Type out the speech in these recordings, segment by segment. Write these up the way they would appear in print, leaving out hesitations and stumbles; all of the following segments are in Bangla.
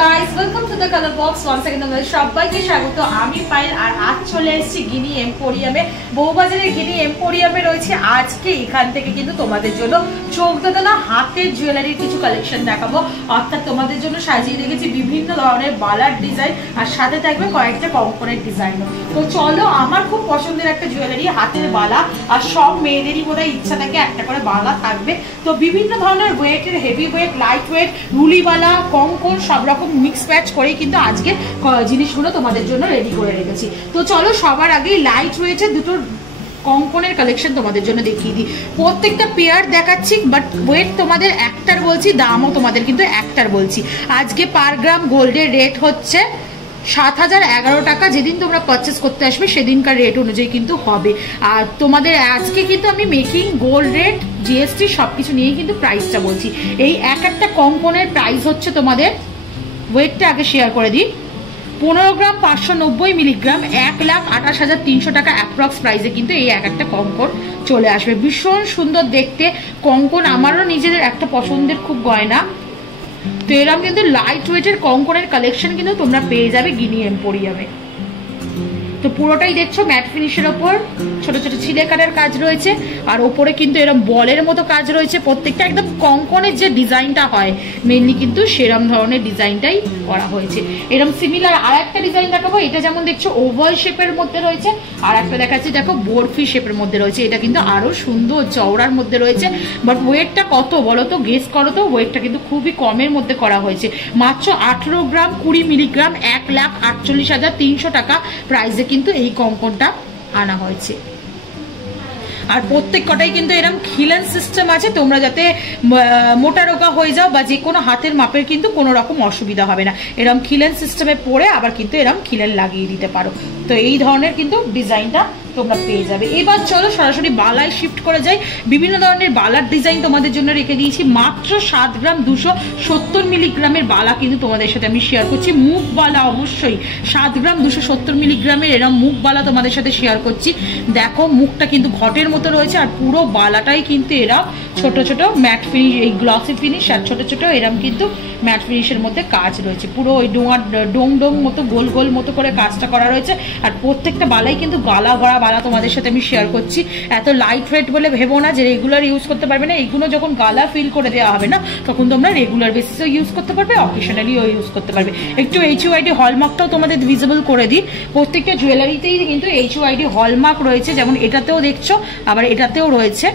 Guys, welcome to the colour box. Once again তোমাদের সবাইকে স্বাগত। আমি পায়েল আর আজ চলে এসেছি গিনি এম্পোরিয়ামে। বউবাজারের গিনি এম্পোরিয়ামে রয়েছে। আজকে এখান থেকে কিন্তু তোমাদের জন্য চোখ ধাঁধানো হাতের জুয়েলারির কিছু কালেকশন দেখাবো। অর্থাৎ তোমাদের জন্য সাজিয়ে রেখেছি বিভিন্ন ধরনের বালার ডিজাইন, আর সাথে থাকবে কয়েকটা কঙ্কনের ডিজাইনও। তো চলো, আমার খুব পছন্দের একটা জুয়েলারি হাতের বালা, আর সব মেয়েদেরই বোধহয় ইচ্ছা থাকে একটা করে বালা থাকবে। তো বিভিন্ন ধরনের ওয়েটের, হেভি ওয়েট, লাইট ওয়েট, রুলিবালা, কঙ্কন সব রকম মিক্স ম্যাচ করেই কিন্তু আজকে জিনিসগুলো তোমাদের জন্য রেডি করে রেখেছি। তো চলো, সবার আগেই লাইট ওয়েটের দুটো কঙ্কনের কালেকশন তোমাদের জন্য দেখিয়ে দিই। প্রত্যেকটা পেয়ার দেখাচ্ছি, বাট ওয়েট তোমাদের একটার বলছি, দামও তোমাদের কিন্তু একটার বলছি। আজকে পার গ্রাম গোল্ডের রেট হচ্ছে 7011 টাকা। যেদিন তোমরা পারচেস করতে আসবে সেদিনকার রেট অনুযায়ী কিন্তু হবে। আর তোমাদের আজকে কিন্তু আমি মেকিং, গোল্ড রেট, জিএসটি সবকিছু নিয়েই কিন্তু প্রাইসটা বলছি। এই একটা কঙ্কনের প্রাইস হচ্ছে তোমাদের, ওয়েটটা আগে শেয়ার করে দিই, 15 গ্রাম 590 মিলিগ্রাম, 1,28,300 টাকা অ্যাপ্রক্স প্রাইসে কিন্তু এই একটা কঙ্কন চলে আসবে। ভীষণ সুন্দর দেখতে কঙ্কন, আমারও নিজেদের একটা পছন্দের খুব গয়না। তো এরকম কিন্তু লাইট ওয়েটের কঙ্কনের কালেকশন কিন্তু তোমরা পেয়ে যাবে গিনি এম্পোরিয়ামে। তো পুরোটাই দেখছো ম্যাট ফিনিশের ওপর ছোট ছোট ছিলে কাটার কাজ রয়েছে, আর ওপরে কিন্তু এরকম বলের মতো কাজ রয়েছে। প্রত্যেকটা একদম কঙ্কনের যে ডিজাইনটা হয় মেনলি কিন্তু সেরম ধরনের ডিজাইনটাই করা হয়েছে। এরকম সিমিলার আর একটা ডিজাইন দেখাবো। এটা যেমন দেখছো ওভাল শেপের মধ্যে রয়েছে, আর একটা দেখাচ্ছি দেখো বরফি শেপের মধ্যে রয়েছে। এটা কিন্তু আরো সুন্দর চওড়ার মধ্যে রয়েছে। বাট ওয়েটটা কত বলো তো, গেস করো তো। ওয়েটটা কিন্তু খুবই কমের মধ্যে করা হয়েছে, মাত্র 18 গ্রাম 20 মিলিগ্রাম, 1,48,300 টাকা প্রাইসে কিন্তু এই কঙ্কনটা আনা হয়েছে। আর প্রত্যেক কটাই কিন্তু এরকম খিলেন সিস্টেম আছে, তোমরা যাতে মোটা রোগা হয়ে যাও বা যে কোনো হাতের মাপের কিন্তু কোনো রকম অসুবিধা হবে না। এরকম খিলেন সিস্টেমে পরে আবার কিন্তু এরকম খিলেন লাগিয়ে দিতে পারো। তো এই ধরনের কিন্তু ডিজাইনটা তোমরা পেয়ে যাবে। এবার চলো সরাসরি বালায় শিফট করে যাই। বিভিন্ন ধরনের বালার ডিজাইন তোমাদের জন্য রেখে দিয়েছি। মাত্র 7 গ্রাম 270 মিলিগ্রামের বালা কিন্তু তোমাদের সাথে আমি শেয়ার করছি। মুখ বালা অবশ্যই 7 গ্রাম 270 মিলিগ্রামের এরকম মুখ বালা তোমাদের সাথে শেয়ার করছি। দেখো মুখটা কিন্তু ঘটের মতো রয়েছে, আর পুরো বালাটাই কিন্তু এরা ছোট ছোট ম্যাট ফিনিশ, এই গ্লসি ফিনিশ, আর ছোট ছোট এরকম কিন্তু ম্যাট ফিনিশের মধ্যে কাজ রয়েছে। পুরো ওই ডোং ডোং মতো গোল গোল মতো করে কাজটা করা রয়েছে। আর প্রত্যেকটা বালাই কিন্তু গালা ভরা বালা তোমাদের সাথে আমি শেয়ার করছি। এত লাইট ওয়েট বলে ভেবো না যে রেগুলার ইউজ করতে পারবে না। এইগুলো যখন গালা ফিল করে দেওয়া হবে না, তখন তোমরা রেগুলার বেসিসেও ইউজ করতে পারবে, অকেশনালিও ইউজ করতে পারবে। একটু HUID হলমার্কটাও তোমাদের ভিজিবল করে দিই। প্রত্যেকটা জুয়েলারিতেই কিন্তু HUID হলমার্ক রয়েছে, যেমন এটাতেও দেখছো, আবার এটাতেও রয়েছে।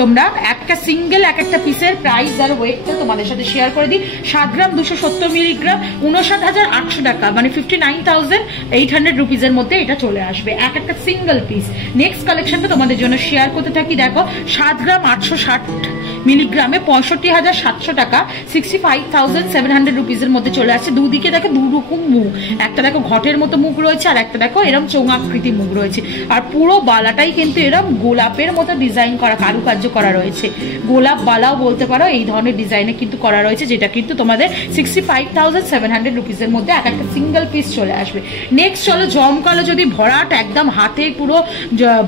তোমরা একটা সিঙ্গেল একটা পিসের প্রাইস আর ওয়েটটা তোমাদের সাথে শেয়ার করে দিই। 7 গ্রাম 270 মিলিগ্রাম, 59,800 টাকা, মানে 59,800 রুপিসের মধ্যে এটা চলে আসবে একটা সিঙ্গেল পিস। নেক্সট কালেকশনটা তোমাদের জন্য শেয়ার করতে থাকি। দেখো 7 গ্রাম 860 মিলিগ্রামে 65,700 টাকা, 65,700 রুপিসের মধ্যে চলে আসছে। দুদিকে দেখো দুরকম মুখ, একটা দেখো ঘটের মতো মুখ রয়েছে, আর একটা দেখো এরম চোঙাকৃতি মুখ রয়েছে। আর পুরো বালাটাই কিন্তু এরম গোলাপের মতো ডিজাইন করা, কারুকার্য করা রয়েছে। গোলাপ বালাও বলতে পারো, এই ধরনের ডিজাইনে কিন্তু করা রয়েছে, যেটা কিন্তু তোমাদের 65,700 রুপিসের মধ্যে একটা সিঙ্গেল পিস চলে আসবে। নেক্সট চলো, জমকালো যদি ভরাট একদম হাতে পুরো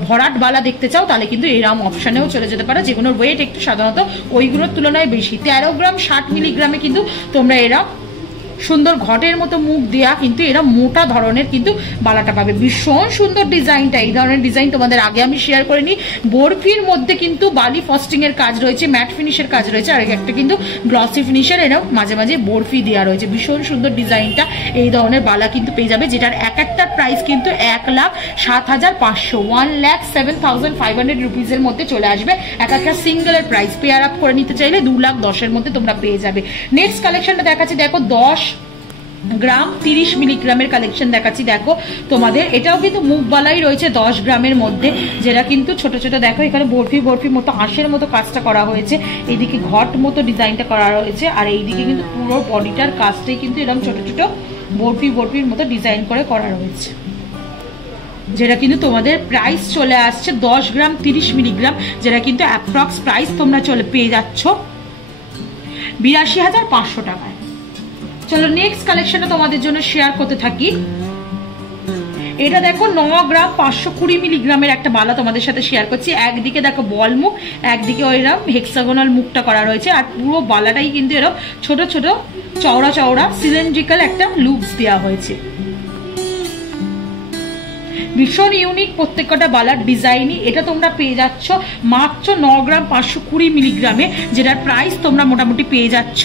ভরাট বালা দেখতে চাও, তাহলে কিন্তু এরকম অপশনেও চলে যেতে পারো, যেগুলোর ওয়েট একটু সাধারণত ওইগুলোর তুলনায় বেশি। 13 গ্রাম 60 মিলিগ্রামে কিন্তু তোমরা এরা সুন্দর ঘটের মতো মুখ দেয়া কিন্তু এরা মোটা ধরনের কিন্তু বালাটা পাবে। ভীষণ সুন্দর ডিজাইনটা, এই ধরনের ডিজাইন তোমাদের আগে আমি শেয়ার করে নিই। বরফির মধ্যে কিন্তু বালি ফস্টিং এর কাজ রয়েছে, ম্যাট ফিনিশের কাজ রয়েছে, আর একটা কিন্তু গ্লসি ফিনিশের এরকম মাঝে মাঝে বরফি দেওয়া রয়েছে। ভীষণ সুন্দর ডিজাইনটা, এই ধরনের বালা কিন্তু পেয়ে যাবে, যেটার একটার প্রাইস কিন্তু 1,07,500, 1,07,500 রুপিসের মধ্যে চলে আসবে। একটা সিঙ্গেলের প্রাইস পেয়ার আপ করে নিতে চাইলে 2,10,000 মধ্যে তোমরা পেয়ে যাবে। নেক্সট কালেকশনটা দেখাচ্ছি, দেখো 10 গ্রাম 30 মিলিগ্রামের কালেকশন দেখাচ্ছি। দেখো তোমাদের এটাও কিন্তু মুখ বালাই রয়েছে 10 গ্রামের মধ্যে, যেটা কিন্তু ছোট ছোট দেখো এখানে বরফি বরফি মতো আঁশের মতো কাজটা করা হয়েছে। এইদিকে ঘট মতো ডিজাইনটা করা রয়েছে, আর এইদিকে কিন্তু পুরো বডিটার কাজটাই কিন্তু এরকম ছোট ছোট বরফি বরফির মতো ডিজাইন করে করা রয়েছে, যেটা কিন্তু তোমাদের প্রাইস চলে আসছে 10 গ্রাম 30 মিলিগ্রাম, যেটা কিন্তু অ্যাপ্রক্স প্রাইস তোমরা পেয়ে যাচ্ছ 82,500 টাকায়। চলো নেক্সট কালেকশনটা তোমাদের জন্য শেয়ার করতে থাকি। এটা দেখো 9 গ্রাম 520 মিলিগ্রামের একটা বালা তোমাদের সাথে শেয়ার করছি। একদিকে দেখো বল মুখ, একদিকে ওইরকম হেক্সাগোনাল মুখটা করা রয়েছে, আর পুরো বালাটাই কিন্তু এরকম ছোট ছোট চওড়া চওড়া সিলিন্ড্রিক্যাল একটা লুপস দেওয়া হয়েছে। ভীষণ ইউনিক প্রত্যেকটা বালার ডিজাইনই। এটা তোমরা পেয়ে যাচ্ছ মাত্র 9 গ্রাম 520 মিলিগ্রামে, যেটার প্রাইস তোমরা মোটামুটি পেয়ে যাচ্ছ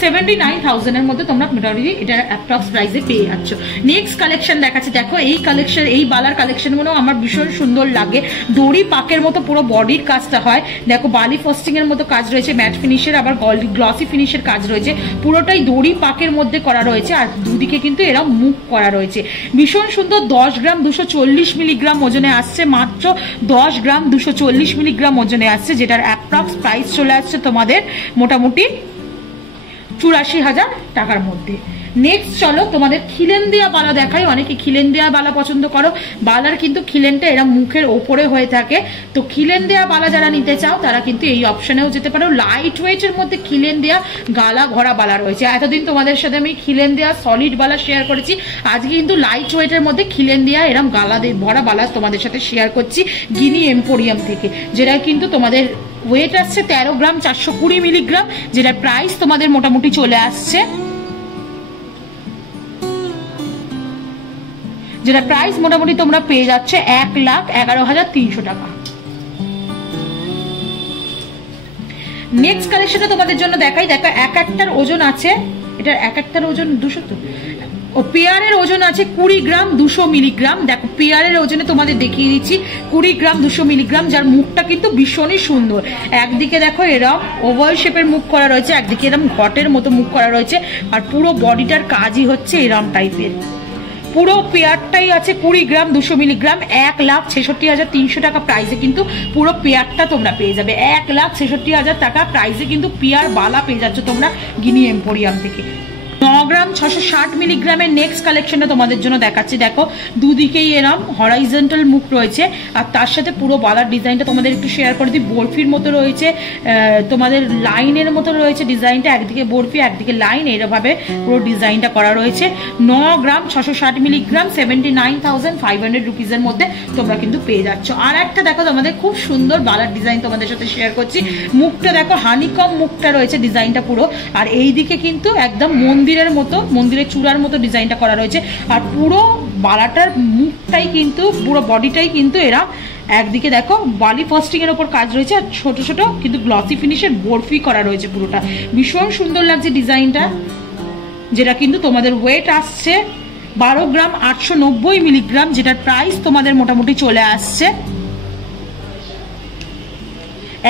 79,000 এর মধ্যে তোমরা মোটামুটি এটার অ্যাপ্রক্স প্রাইসে পেয়ে যাচ্ছ। নেক্সট কালেকশন দেখাচ্ছি, দেখো এই কালেকশন, এই বালার কালেকশনগুলো আমার ভীষণ সুন্দর লাগে। দড়ি পাকের মতো পুরো বডির কাজটা হয়, দেখো বালি ফস্টিং এর মতো কাজ রয়েছে, ম্যাট ফিনিশের আবার গ্লসি ফিনিশের কাজ রয়েছে, পুরোটাই দড়ি পাকের মধ্যে করা রয়েছে। আর দুদিকে কিন্তু এরা মুখ করা রয়েছে, ভীষণ সুন্দর। 10 গ্রাম 240 মিলিগ্রাম ওজনে আসছে, মাত্র 10 গ্রাম 240 মিলিগ্রাম ওজনে আসছে, যেটার অ্যাপ্রক্স প্রাইস চলে আসছে তোমাদের মোটামুটি 84,000 টাকার মধ্যে। নেক্সট চলো তোমাদের খিলেন দেওয়া বালা দেখাই। অনেকে খিলেন দেওয়া বালা পছন্দ করো, বালার কিন্তু খিলেনটা এরা মুখের ওপরে হয়ে থাকে। তো খিলেন দেওয়া বালা যারা নিতে চাও তারা কিন্তু এই অপশনেও যেতে পারো। লাইট ওয়েটের মধ্যে খিলেন দেওয়া গালা ভরা বালা রয়েছে। এতদিন তোমাদের সাথে আমি খিলেন দেওয়া সলিড বালা শেয়ার করেছি, আজকে কিন্তু লাইট ওয়েটের মধ্যে খিলেন দেওয়া এরম গালা ভরা বালা তোমাদের সাথে শেয়ার করছি গিনি এম্পোরিয়াম থেকে, যেটা কিন্তু তোমাদের ওয়েট আসছে 13 গ্রাম 420 মিলিগ্রাম, যেটা প্রাইস তোমাদের মোটামুটি চলে আসছে, যেটা প্রাইস মোটামুটি তোমরা পেয়ে যাচ্ছে 1,11,300 টাকা। নেক্সট কালেকশনটা তোমাদের জন্য দেখাই। দেখো এক একটার ওজন আছে, এটার এক একটার ওজন 200, তো ও পেয়ারের ওজন আছে 20 গ্রাম 200 মিলিগ্রাম। দেখো পেয়ারের ওজনে তোমাদের দেখিয়ে দিচ্ছি 20 গ্রাম 200 মিলিগ্রাম, যার মুখটা কিন্তু ভীষণই সুন্দর। একদিকে দেখো এরম ওভাল শেপের মুখ করা রয়েছে, একদিকে এরম ঘটের মতো মুখ করা রয়েছে, আর পুরো বডিটার কাজই হচ্ছে এরম টাইপের। পুরো পেয়ারটাই আছে 20 গ্রাম 200 মিলিগ্রাম, 1,66,300 টাকা প্রাইসে কিন্তু পুরো পেয়ারটা তোমরা পেয়ে যাবে। 1,66,000 টাকা প্রাইসে কিন্তু পেয়ার বালা পেয়ে যাচ্ছ তোমরা গিনি এম্পোরিয়াম থেকে। 9 গ্রাম 660 মিলিগ্রামের নেক্সট কালেকশনটা তোমাদের জন্য দেখাচ্ছি। দেখো দুদিকেই এরম হরাইজন্টাল মুখ রয়েছে, আর তার সাথে পুরো বালার ডিজাইনটা তোমাদের একটু শেয়ার করে দিই। বরফির মতো রয়েছে, তোমাদের লাইনের মতো রয়েছে ডিজাইনটা, একদিকে বরফি একদিকে লাইন, এরভাবে পুরো ডিজাইনটা করা রয়েছে। 9 গ্রাম 660 মিলিগ্রাম 79,500 রুপিসের মধ্যে তোমরা কিন্তু পেয়ে যাচ্ছ। আর একটা দেখো তোমাদের খুব সুন্দর বালার ডিজাইন তোমাদের সাথে শেয়ার করছি। মুখটা দেখো হানিকম মুখটা রয়েছে ডিজাইনটা পুরো, আর এইদিকে কিন্তু একদম মন্দিরের মতো, মন্দিরের চূড়ার মতো ডিজাইনটা করা রয়েছে। আর পুরো বালাটার মুখটাই কিন্তু, পুরো বডিটাই কিন্তু এরা একদিকে দেখো বালি ফস্টিং এর উপর কাজ রয়েছে, আর ছোট ছোট কিন্তু গ্লসি ফিনিশের বরফি করা রয়েছে। পুরোটা ভীষণ সুন্দর লাগছে ডিজাইনটা, যেটা কিন্তু তোমাদের ওয়েট আসছে 12 গ্রাম 890 মিলিগ্রাম, যেটার প্রাইস তোমাদের মোটামুটি চলে আসছে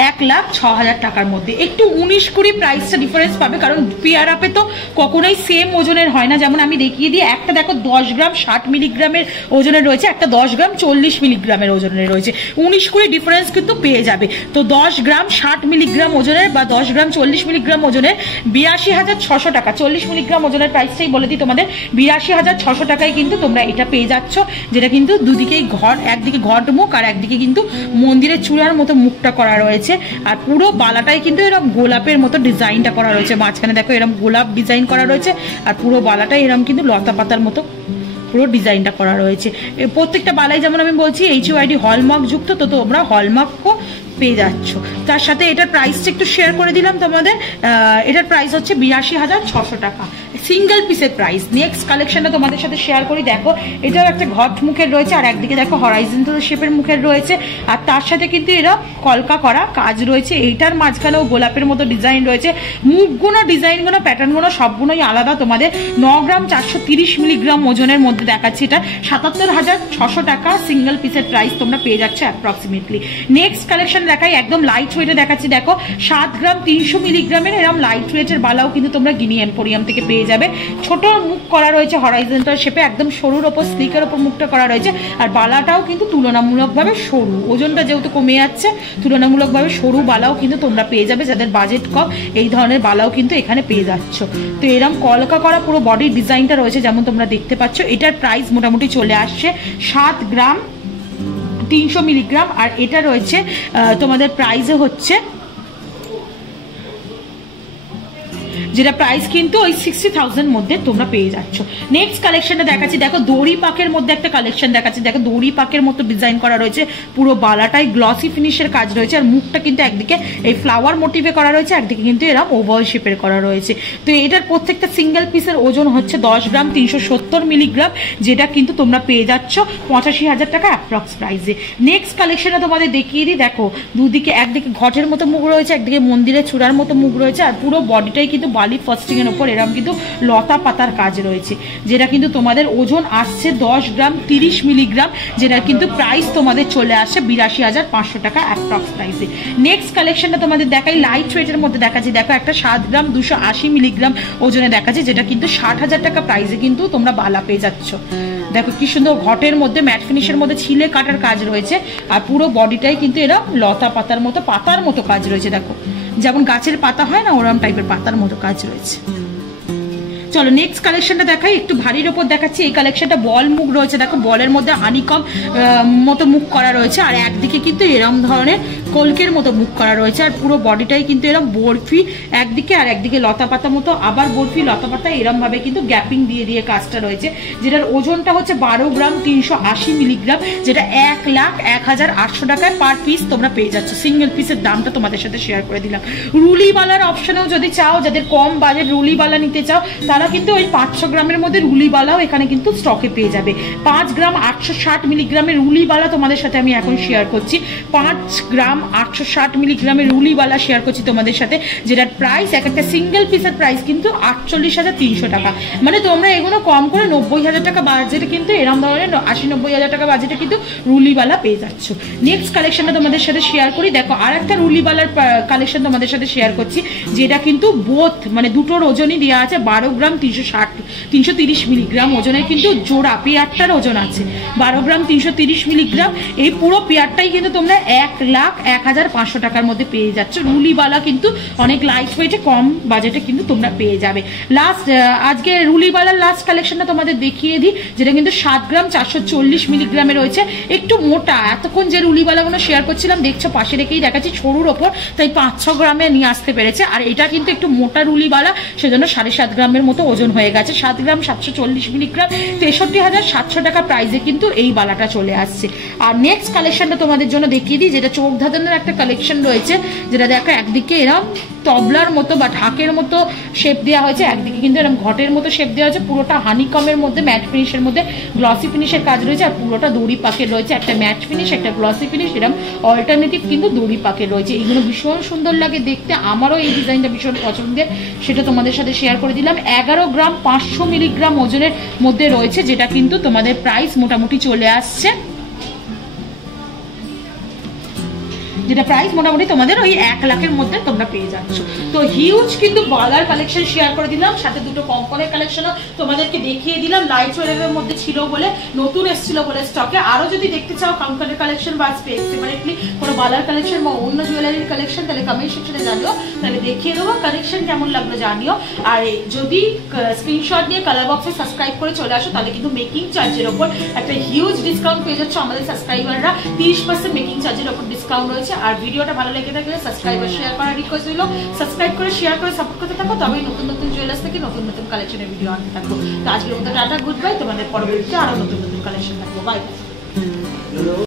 1,06,000 টাকার মধ্যে। একটু 19-20 প্রাইসটা ডিফারেন্স পাবে, কারণ পেয়ার আপে তো কখনোই সেম ওজনের হয় না। যেমন আমি দেখিয়ে দিই, একটা দেখো 10 গ্রাম 60 মিলিগ্রামের ওজনের রয়েছে, একটা 10 গ্রাম 40 মিলিগ্রামের ওজনের রয়েছে, 19-20 ডিফারেন্স কিন্তু পেয়ে যাবে। তো 10 গ্রাম 60 মিলিগ্রাম ওজনের বা 10 গ্রাম 40 মিলিগ্রাম ওজনের 82,600 টাকা। 40 মিলিগ্রাম ওজনের প্রাইসটাই বলে দিই তোমাদের, 82,600 টাকায় কিন্তু তোমরা এটা পেয়ে যাচ্ছ, যেটা কিন্তু দুদিকেই ঘর, একদিকে ঘট মুখ আর একদিকে কিন্তু মন্দিরের চূড়ার মতো মুখটা করা রয়েছে। আর পুরো বালাটাই কিন্তু এরকম গোলাপের মতো ডিজাইনটা করা রয়েছে, মাঝখানে দেখো এরকম গোলাপ ডিজাইন করা রয়েছে, আর পুরো বালাটাই এরকম কিন্তু লতা পাতার মতো পুরো ডিজাইনটা করা রয়েছে। প্রত্যেকটা বালাই যেমন আমি বলছি HUID হলমার্ক যুক্ত, তো তোমরা হলমার্কও পেয়ে যাচ্ছ। তার সাথে এটার প্রাইসটা একটু শেয়ার করে দিলাম তোমাদের। এটার প্রাইস হচ্ছে 82,600 টাকা, সিঙ্গেল পিসের প্রাইস। নেক্সট কালেকশনটা তোমাদের সাথে শেয়ার করি। দেখো এটাও একটা ঘট মুখের রয়েছে, আর একদিকে দেখো হরাইজন্টাল শেপের মুখের রয়েছে, আর তার সাথে কিন্তু এরা কলকা করা কাজ রয়েছে। এইটার মাঝখানেও গোলাপের মতো ডিজাইন রয়েছে। মুখগুলো, ডিজাইনগুলো, প্যাটার্নগুলো সবগুলোই আলাদা। তোমাদের 9 গ্রাম 430 মিলিগ্রাম ওজনের মধ্যে দেখাচ্ছি, এটা 77,600 টাকা সিঙ্গেল পিসের প্রাইস তোমরা পেয়ে যাচ্ছ অ্যাপ্রক্সিমেটলি। নেক্সট কালেকশন দেখাই, একদম লাইট ওয়েটে দেখাচ্ছি। দেখো 7 গ্রাম 300 মিলিগ্রামের এরকম লাইট ওয়েটের বালাও কিন্তু তোমরা গিনি এম্পোরিয়াম থেকে পেয়ে যাবে। ছোট মুখ করা রয়েছে হরাইজন্টাল শেপে, একদম সরুর ওপর স্লিকের ওপর মুখটা করা রয়েছে, আর বালাটাও কিন্তু তুলনামূলকভাবে সরু। ওজনটা যেহেতু কমে যাচ্ছে, তুলনামূলকভাবে সরু বালাও কিন্তু তোমরা পেয়ে যাবে। যাদের বাজেট কম, এই ধরনের বালাও কিন্তু এখানে পেয়ে যাচ্ছ। তো এরকম কলকা করা পুরো বডির ডিজাইনটা রয়েছে, যেমন তোমরা দেখতে পাচ্ছ। এটার প্রাইস মোটামুটি চলে আসছে 7 গ্রাম 300 মিলিগ্রাম, আর এটা রয়েছে তোমাদের প্রাইসে হচ্ছে যেটা প্রাইস কিন্তু ওই 60,000 মধ্যে তোমরা পেয়ে যাচ্ছ। নেক্সট কালেকশনটা দেখাচ্ছি, দেখো দড়ি পাকের মধ্যে একটা কালেকশন দেখাচ্ছি। দেখো দড়ি পাকের মতো ডিজাইন করা রয়েছে, পুরো বালাটাই গ্লসি ফিনিশের কাজ রয়েছে, আর মুখটা কিন্তু একদিকে এই ফ্লাওয়ার মোটিভে করা রয়েছে, একদিকে কিন্তু এরকম ওভাল শেপের করা রয়েছে। তো এটার প্রত্যেকটা সিঙ্গেল পিসের ওজন হচ্ছে 10 গ্রাম 370 মিলিগ্রাম, যেটা কিন্তু তোমরা পেয়ে যাচ্ছ 85,000 টাকা অ্যাপ্রক্স প্রাইসে। নেক্সট কালেকশনটা তোমাদের দেখিয়ে দিই। দেখো দুদিকে, একদিকে ঘটের মতো মুখ রয়েছে, একদিকে মন্দিরের চূড়ার মতো মুখ রয়েছে, আর পুরো বডিটাই কিন্তু বালি ফাস্টিং এর উপর এরকম কিন্তু লতা পাতার কাজ রয়েছে, যেটা কিন্তু তোমাদের ওজন আসছে 10 গ্রাম 30 মিলিগ্রাম, যেটার কিন্তু প্রাইস তোমাদের চলে আসে 82,500 টাকা অ্যাপ্রক্স প্রাইসে। নেক্সট কালেকশনটা তোমাদের দেখাই, লাইট ওয়েটের মধ্যে দেখাচ্ছি। দেখো একটা 7 গ্রাম 280 মিলিগ্রাম ওজনে দেখাচ্ছে, যেটা কিন্তু 60,000 টাকা প্রাইসে কিন্তু তোমরা বালা পেয়ে যাচ্ছ। দেখো কি সুন্দর ঘটের মধ্যে ম্যাট ফিনিশের মধ্যে ছিলে কাটার কাজ রয়েছে, আর পুরো বডিটাই কিন্তু এরা লতা পাতার মতো কাজ রয়েছে। দেখো যেমন গাছের পাতা হয় না, ওরকম টাইপের পাতার মতো কাজ রয়েছে। চলো নেক্সট কালেকশনটা দেখাই, একটু ভারীর ওপর দেখাচ্ছি। এই কালেকশনটা বল মুখ রয়েছে, দেখো বলের মধ্যে হানিকম মতো মুখ করা রয়েছে, আর একদিকে কিন্তু এরম ধরনের কলকের মতো মুখ করা রয়েছে, আর পুরো বডিটাই কিন্তু এরম বরফি একদিকে, আর একদিকে লতা পাতা মতো আবার বরফি লতা পাতা এরম ভাবে কিন্তু গ্যাপিং দিয়ে দিয়ে কাজটা রয়েছে, যেটার ওজনটা হচ্ছে 12 গ্রাম 380 মিলিগ্রাম, যেটা 1,01,800 টাকায় পার পিস তোমরা পেয়ে যাচ্ছ। সিঙ্গেল পিসের দামটা তোমাদের সাথে শেয়ার করে দিলাম। রুলিবালার অপশনেও যদি চাও, যাদের কম বাজেট রুলিবালা নিতে চাও, তারা কিন্তু ওই 500 গ্রামের মধ্যে রুলিবালাও এখানে কিন্তু স্টকে পেয়ে যাবে। 5 গ্রাম 860 মিলিগ্রামের রুলিবালা তোমাদের সাথে আমি এখন শেয়ার করছি। 5 গ্রাম 860 মিলিগ্রামের রুলিবালা শেয়ার করছি তোমাদের সাথে, যেটার প্রাইস এক একটা সিঙ্গেল পিসের প্রাইস কিন্তু 48,300 টাকা। মানে তোমরা এগুলো কম করে 90,000 টাকা বাজেটে কিন্তু এরম ধরনের 80-90,000 টাকা বাজেটে কিন্তু রুলিবালা পেয়ে যাচ্ছ। নেক্সট কালেকশনটা তোমাদের সাথে শেয়ার করি। দেখো আর একটা রুলিবালার কালেকশন তোমাদের সাথে শেয়ার করছি, যেটা কিন্তু বোথ মানে দুটোর ওজনই দেওয়া আছে 12 গ্রাম 330 মিলিগ্রাম ওজনের কিন্তু জোড়া পেয়ারটার ওজন আছে 12 গ্রাম 330 মিলিগ্রাম। এই পুরো পেয়ারটাই কিন্তু তোমরা 1,01,500 টাকার মধ্যে পেয়ে যাচ্ছ। রুলিবালা কিন্তু অনেক লাইট ওয়েটে কম বাজেটে কিন্তু তোমরা পেয়ে যাবে। লাস্ট আজকে রুলিবালার লাস্ট কালেকশনটা তোমাদের দেখিয়ে দিই, যেটা কিন্তু 7 গ্রাম 440 মিলিগ্রামে রয়েছে, একটু মোটা। এতক্ষণ যে রুলিবালাগুলো শেয়ার করছিলাম দেখছো পাশে রেখেই দেখাচ্ছি সরুর ওপর, তাই 500 গ্রামে নিয়ে আসতে পেরেছে। আর এটা কিন্তু একটু মোটা রুলিবালা, সেজন্য 7.5 গ্রামের মতো ওজন হয়ে গেছে। 7 গ্রাম 740 মিলিগ্রাম 63,700 টাকা প্রাইসে কিন্তু এই বালাটা চলে আসছে। আর নেক্সট কালেকশনটা তোমাদের জন্য দেখিয়ে দিই, যেটা চোখ ধাঁধানোর একটা কালেকশন রয়েছে, যেটা দেখো একদিকে এরম তবলার মতো বা ঢাকের মতো শেপ দেওয়া হয়েছে, একদিকে কিন্তু এরকম ঘটের মতো শেপ দেওয়া হয়েছে, পুরোটা হানিকমের মধ্যে ম্যাট ফিনিশের মধ্যে গ্লসি ফিনিশের কাজ রয়েছে, আর পুরোটা দড়ি পাকের রয়েছে, একটা ম্যাট ফিনিশ একটা গ্লসি ফিনিশ, এরকম অল্টারনেটিভ কিন্তু দড়ি পাকের রয়েছে। এইগুলো ভীষণ সুন্দর লাগে দেখতে, আমারও এই ডিজাইনটা ভীষণ পছন্দের, সেটা তোমাদের সাথে শেয়ার করে দিলাম। 11 গ্রাম 500 মিলিগ্রাম ওজনের মধ্যে রয়েছে, যেটা কিন্তু তোমাদের প্রাইস মোটামুটি চলে আসছে, যেটা প্রাইস মোটামুটি তোমাদের ওই 1 লাখের মধ্যে তোমরা পেয়ে যাচ্ছ। তো হিউজ কিন্তু বালার কালেকশন শেয়ার করে দিলাম, সাথে দুটো কম্পনের কালেকশনও তোমাদেরকে দেখিয়ে দিলাম। লাইট ওয়েভের মধ্যে ছিল বলে, নতুন এসেছিল বলে স্টকে। আরো যদি দেখতে চাও কম্পনের কালেকশন বা সেপারেটলি কোনো বালার কালেকশন বা অন্য জুয়েলারির কালেকশন, তাহলে কমেন্ট সেকশনে জানিও, তাহলে দেখিয়ে দেবো। কালেকশন কেমন লাগলো জানিও। আর যদি স্ক্রিনশট নিয়ে কালার বক্সে সাবস্ক্রাইব করে চলে আসো, তাহলে কিন্তু মেকিং চার্জের ওপর একটা হিউজ ডিসকাউন্ট পেয়ে যাচ্ছ। আমাদের সাবস্ক্রাইবাররা 30% মেকিং চার্জের ওপর ডিসকাউন্ট রয়েছে। আর ভিডিওটা ভালো লেগে থাকলে সাবস্ক্রাইব আর শেয়ার করার রিকোয়েস্ট হলো, সাবস্ক্রাইব করে শেয়ার করে সাপোর্ট করতে থাকো, তবেই নতুন নতুন জুয়েলার্স থেকে নতুন নতুন কালেকশনের ভিডিও আনতে থাকবো। তো আজকের মতো টাটা, গুড বাই। তোমাদের পরবর্তীতে আরো নতুন নতুন কালেকশন থাকবো। বাই।